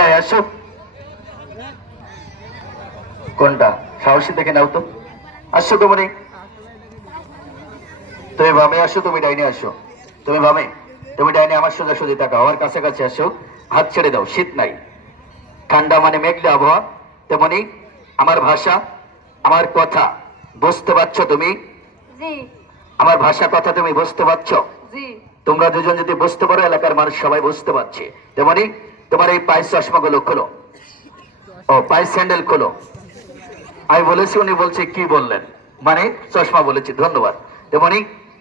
এখানে আসো। কোনটা? সাহসী দেখে নাও তো। আসো তুমি তুমি বামে আসো তুমি ডাইনে আসো। তুমি বামে? তুমি ডাইনে আমার সোজা সোজা তাকাও আমার কাছাকাছি আসো। হাত ছেড়ে দাও শীত নাই। ঠান্ডা মানে মেঘলে আবহাওয়া। তেমনি আমার ভাষা আমার কথা বুঝতে পারছ তুমি? আমার ভাষা কথা তুমি বুঝতে পারছ? তোমরা দুজন যদি বুঝতে পারো এলাকার মানুষ সবাই বুঝতে পারছে। তেমনি তোমার এই পায়ের চশমাগুলো খোলো। ও পায়ের স্যান্ডেল খোলো। আমি বলেছি উনি বলছে কি বললেন? মানে চশমা বলেছি ধন্যবাদ। তেমনি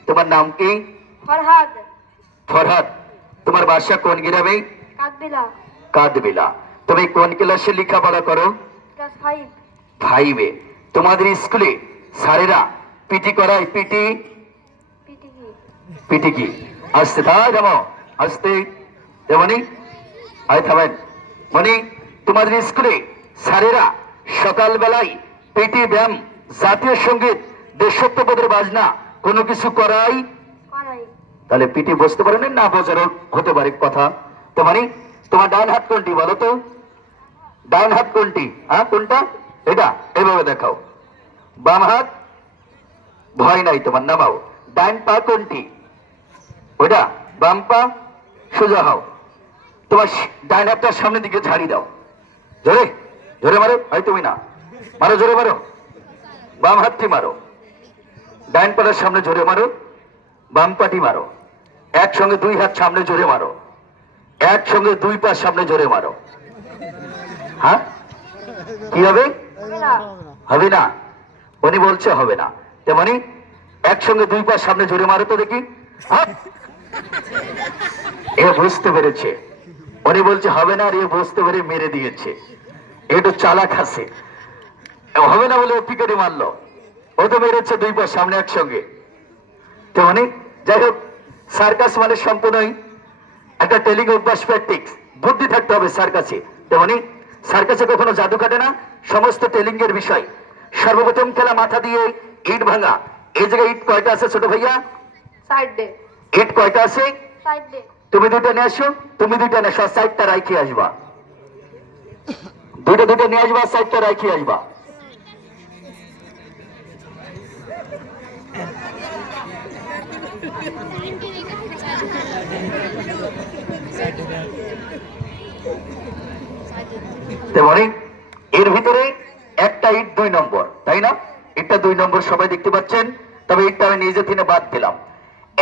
তোমার নাম কি? ফরহাদ। ফরহাদ তোমার বাসা কোন গ্রামে? কাকবিলা। কাদবিলা তুমি কোন ক্লাসে লেখাপড়া করো? Class five. তোমাদের স্কুলে স্যারেরা পিটি করায় পিটি? পিটি কি আসতে তা যাব আসতে যেমনি আয় থামেন। মানে তোমাদের স্কুলে স্যারেরা সকালবেলায় পিটি ব্যায়াম জাতীয় সংগীত দেশত্ববোধের বাজনা কোনো কিছু করাই? তাহলে পিটি বুঝতে পারেন না বোঝারও হতে পারে কথা। তো মানে তোমার ডান হাত কোনটি বলো তো? ডান হাত কোনটি? হ্যাঁ কোনটা? এটা এভাবে দেখাও। বাম হাত? ভয় নাই তোমার নামাও। ডান পা কোনটি? ওটা বাম পা? সোজা হও। তোমার হাতটা সামনের দিকে ঝাড়ি দাও। জোরে জোরে মারো, হয় তুমি না। মারো, জোরে মারো। বাম হাতটি মারো। ডাইন পাটার সামনে জোরে মারো, বাম পাটি মারো। একসঙ্গে দুই হাত সামনে জোরে মারো। একসঙ্গে দুই পা সামনে জোরে মারো। হ্যাঁ? কি হবে? হবে না। উনি বলছে হবে না। তেমনি একসঙ্গে দুই পা সামনে জোরে মারো তো দেখি। হ্যাঁ? এ বুঝতে পেরেছে। উনি বলছে হবে না আর এ বুঝতে পেরে মেরে দিয়েছে। একটু চালাক আছে। হবে না বলে পিকেটে মারলো? ও তো মেরেছে দুই পা সামনে একসঙ্গে। তেমনি যাই হোক সার্কাস মানে সম্পূর্ণই একটা টেলিং অভ্যাস প্র্যাকটিক্স বুদ্ধি থাকতে হবে সার্কাসে। তেমনি সার্কাসে কখনো জাদু কাটে না সমস্ত টেলিং এর বিষয়। সর্বপ্রথম খেলা মাথা দিয়ে ইট ভাঙা। এই জায়গায় ইট কয়টা আছে ছোট ভাইয়া? ইট কয়টা আছে? সাইড ডে তুমি দুটো নিয়ে আসো, তুমি দুটো নিয়ে আসো সাইডটা রাখি আসবা। দুটো দুটো নিয়ে আসবা সাইডটা রাখি আসবা। এর ভিতরে একটা ইট দুই নম্বর, তাই না? ইটটা দুই নম্বর সবাই দেখতে পাচ্ছেন, তবে ইটটা আমি নিজে থেকে বাদ দিলাম।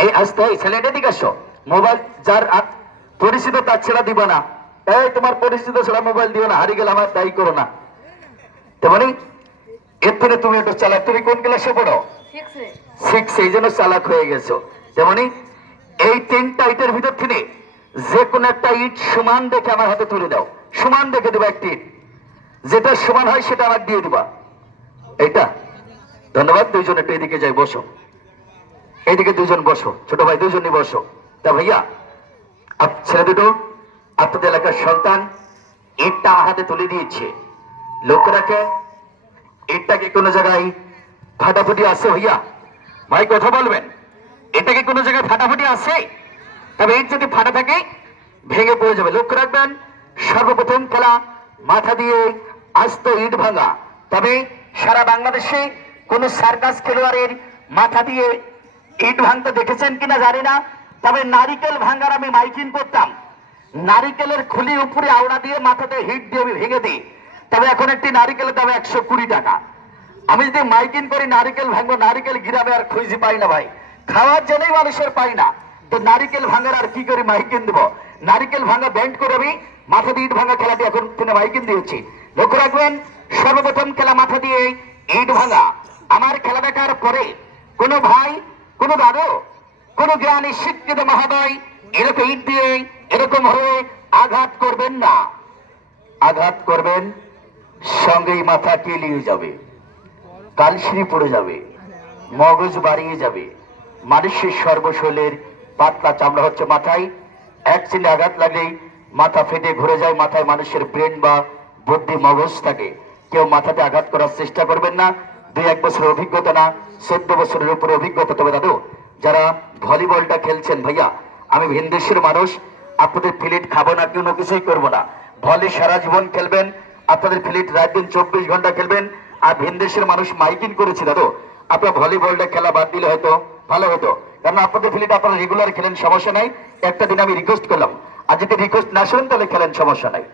এই আসতে, এই ছেলেটা দিকে আসো। মোবাইল যার পরিচিত তার ছেড়া দিব না। এই তোমার পরিচিত ছেড়া মোবাইল দিও না হারিয়ে গেলে আমার দায়ী করো না। তেমনি তুমি একটু চালাক। তুমি কোন ক্লাসে পড়ো? সিক্স এই জন্য চালাক হয়ে গেছো। তেমনি এই তিনটা ইটের ভিতর থেকে যে কোনো একটা ইট সমান দেখে আমার হাতে তুলে দাও। সমান দেখে দেবো একটি ইট। যেটা সমান হয় সেটা আমার দিয়ে দিবা। এইটা। ধন্যবাদ দুইজন একটু এদিকে যাই বসো। এইদিকে দুইজন বসো। ছোট ভাই দুইজনই বসো। তা ভাইয়া ছেলে দুটো, আপনাদের এলাকার সন্তান ইটটা হাতে তুলে দিয়েছে। লক্ষ্য রাখে, ইটটা কি কোনো জায়গায় ফাটাফুটি আছে ভাইয়া? ভাই, কথা বলবেন। এটা কি কোনো জায়গায় ফাটাফুটি আছে? তবে ইট যদি ফাটা থাকে, ভেঙে পড়ে যাবে। লক্ষ্য রাখবেন, সর্বপ্রথম খেলা মাথা দিয়ে আস্ত ইট ভাঙা। তবে সারা বাংলাদেশে কোন সার্কাস খেলোয়াড়ের মাথা দিয়ে ইট ভাঙতে দেখেছেন কিনা জানি না। তবে নারিকেল ভাঙার আমি মাইকিং করতাম। নারিকেলের খুলি উপরে আওড়া দিয়ে মাথাতে হিট দিয়ে আমি ভেঙে দিই। তবে এখন একটি নারিকেলের দাম একশো কুড়ি টাকা। আমি যদি মাইকিং করি, নারিকেল ভাঙবো, নারিকেল গিরাবে আর খুঁজি পাই না ভাই। খাওয়ার জন্যই মানুষের পাই না। তো নারিকেল ভাঙার আর কি করে মাইকিং দেবো? নারিকেল ভাঙা ব্যান্ড করে আমি মাথা দিয়ে ইট ভাঙা খেলাটি এখন তিনি মাইকিং দিয়েছি। লক্ষ্য রাখবেন, সর্বপ্রথম খেলা মাথা দিয়ে ইট ভাঙা। আমার খেলা দেখার পরে কোনো ভাই, কোনো দাদু কোন জ্ঞানী শিক্ষিত মহোদয় এরকম ইট দিয়ে এরকম হয়ে আঘাত করবেন না। আঘাত করবেন, সঙ্গেই মাথা কেলিয়ে যাবে কালশিরি পড়ে যাবে, মগজ বাড়িয়ে যাবে। মানুষের সর্বশৈলের পাতলা চামড়া হচ্ছে মাথায়। এক চিনে আঘাত লাগলেই মাথা ফেটে ঘুরে যায়, মাথায় মানুষের ব্রেন বা বুদ্ধি, মগজ থাকে। কেউ মাথাতে আঘাত করার চেষ্টা করবেন না। দুই এক বছরের অভিজ্ঞতা না, চোদ্দ বছরের উপরে অভিজ্ঞতা তবে দাদু যারা ভলিবলটা খেলছেন ভাইয়া, আমি ভিনদেশের মানুষ, আপনাদের প্লেট খাব না, কোনো কিছুই করব না। ভলি সারা জীবন খেলবেন, আপনাদের ফিলিট রাত দিন চব্বিশ ঘণ্টা খেলবেন, আর ভিন দেশের মানুষ মাইকিং করেছে দাদু। আপনার ভলিবলটা খেলা বাদ দিলে হয়তো ভালো হতো। কারণ আপনাদের ফিলিট আপনারা রেগুলার খেলেন, সমস্যা নাই। একটা দিন আমি রিকোয়েস্ট করলাম। আর যদি রিকোয়েস্ট না শোনেন, তাহলে খেলেন, সমস্যা নাই।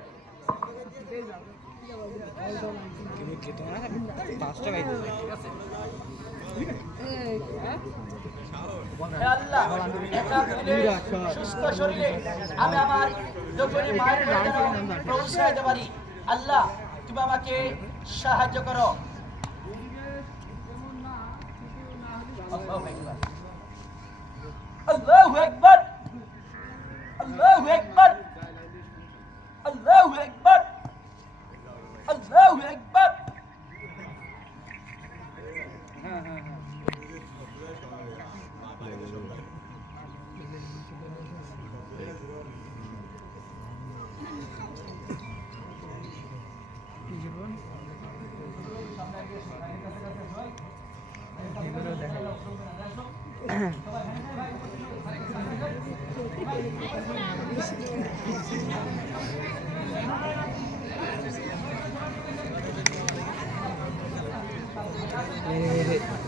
সুস্থ শরীরে আমি আমার যখনই মায়ের পারি আল্লাহ তুমি আমাকে সাহায্য করো। আল্লাহু আকবার আল্লাহু আকবার আল্লাহু আকবার আল্লাহু আকবার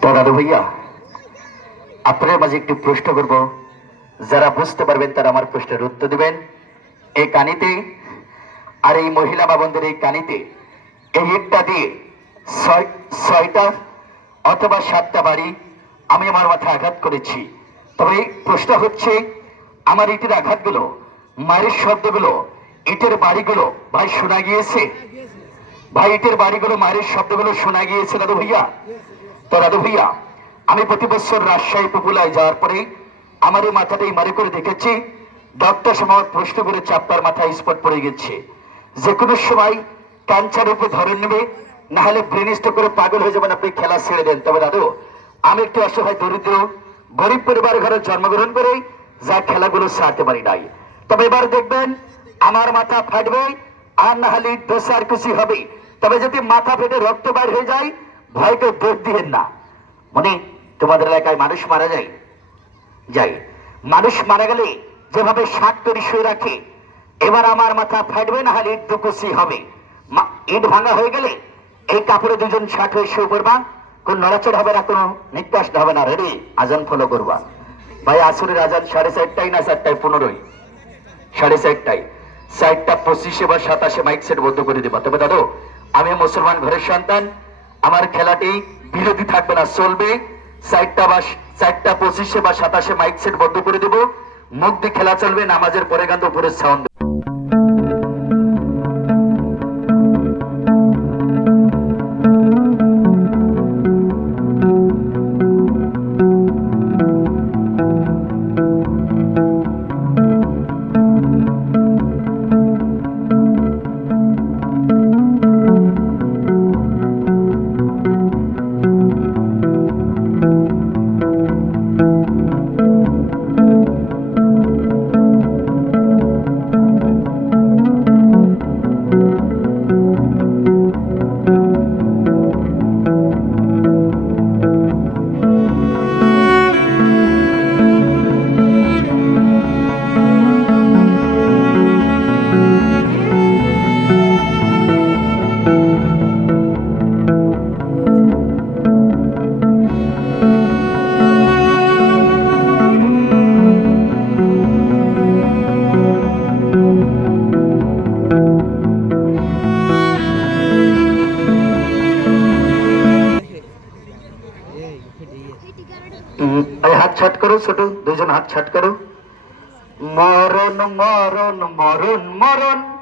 তো দাদু ভাইয়া আপনার মাঝে একটি প্রশ্ন করব। যারা বুঝতে পারবেন তারা আমার প্রশ্নের উত্তর দিবেন। এই কানিতে আর এই মহিলা বাবনদের এই কানিতে এই ইটটা দিয়ে ছয় ছয়টা অথবা সাতটা বাড়ি আমি আমার মাথায় আঘাত করেছি। তবে প্রশ্ন হচ্ছে, আমার ইটের আঘাতগুলো, মায়ের শব্দগুলো, ইটের বাড়িগুলো ভাই শোনা গিয়েছে? ভাই, ইটের বাড়িগুলো, মায়ের শব্দগুলো শোনা গিয়েছে দাদু ভাইয়া? তো দাদু ভাইয়া, আমি প্রতি বছর রাজশাহী পপুলায় যাওয়ার পরে আমার এই মাথাটাই মারি করে দেখেছি। ডক্টর সময় প্রশ্ন করে চাপ্পার মাথায় স্পট পড়ে গেছে। যে কোনো সময় ক্যান্সার উপরে ধরে নেবে না হলে করে পাগল হয়ে যাবেন আপনি, খেলা ছেড়ে দেন। তবে দাদু, আমি একটু অসহায়, দরিদ্র, গরিব পরিবার ঘরে জন্মগ্রহণ করে যা খেলাগুলো ছাড়তে পারি নাই। তবে এবার দেখবেন, আমার মাথা ফাটবে, আর না হলে দোষার খুশি হবে। তবে যদি মাথা ফেটে রক্ত বাইর হয়ে যায় ভয়কে দোষ দিবেন না। মনে, তোমাদের এলাকায় মানুষ মারা যায়? যাই। মানুষ মারা গেলে যেভাবে শাক তৈরি শুয়ে রাখে, এবার আমার মাথা ফাটবে, না হলে ইট দুকুসি হবে। ইট ভাঙা হয়ে গেলে এই কাপড়ে দুজন শাক হয়ে শুয়ে পড়বা। কোন নড়াচড় হবে না, কোনো নিত্যাস হবে না। রেডি আজান ফলো করবা। ভাই, আসরের আজান সাড়ে চারটাই না চারটায় পনেরোই সাড়ে চারটায়। চারটা পঁচিশে বা সাতাশে মাইক সেট বন্ধ করে দেবা। তবে দাদু, আমি মুসলমান ঘরের সন্তান। আমার খেলাটি বিরতি থাকবে না, চলবে। চারটা বা চারটা পঁচিশে বা সাতাশে মাইক সেট বন্ধ করে দেবো। মুখ দিয়ে খেলা চলবে, নামাজের পরে গান উপরে সাউন্ড ছোট দুজন হাত ছাট করো। মরণ মরণ মরণ মরণ।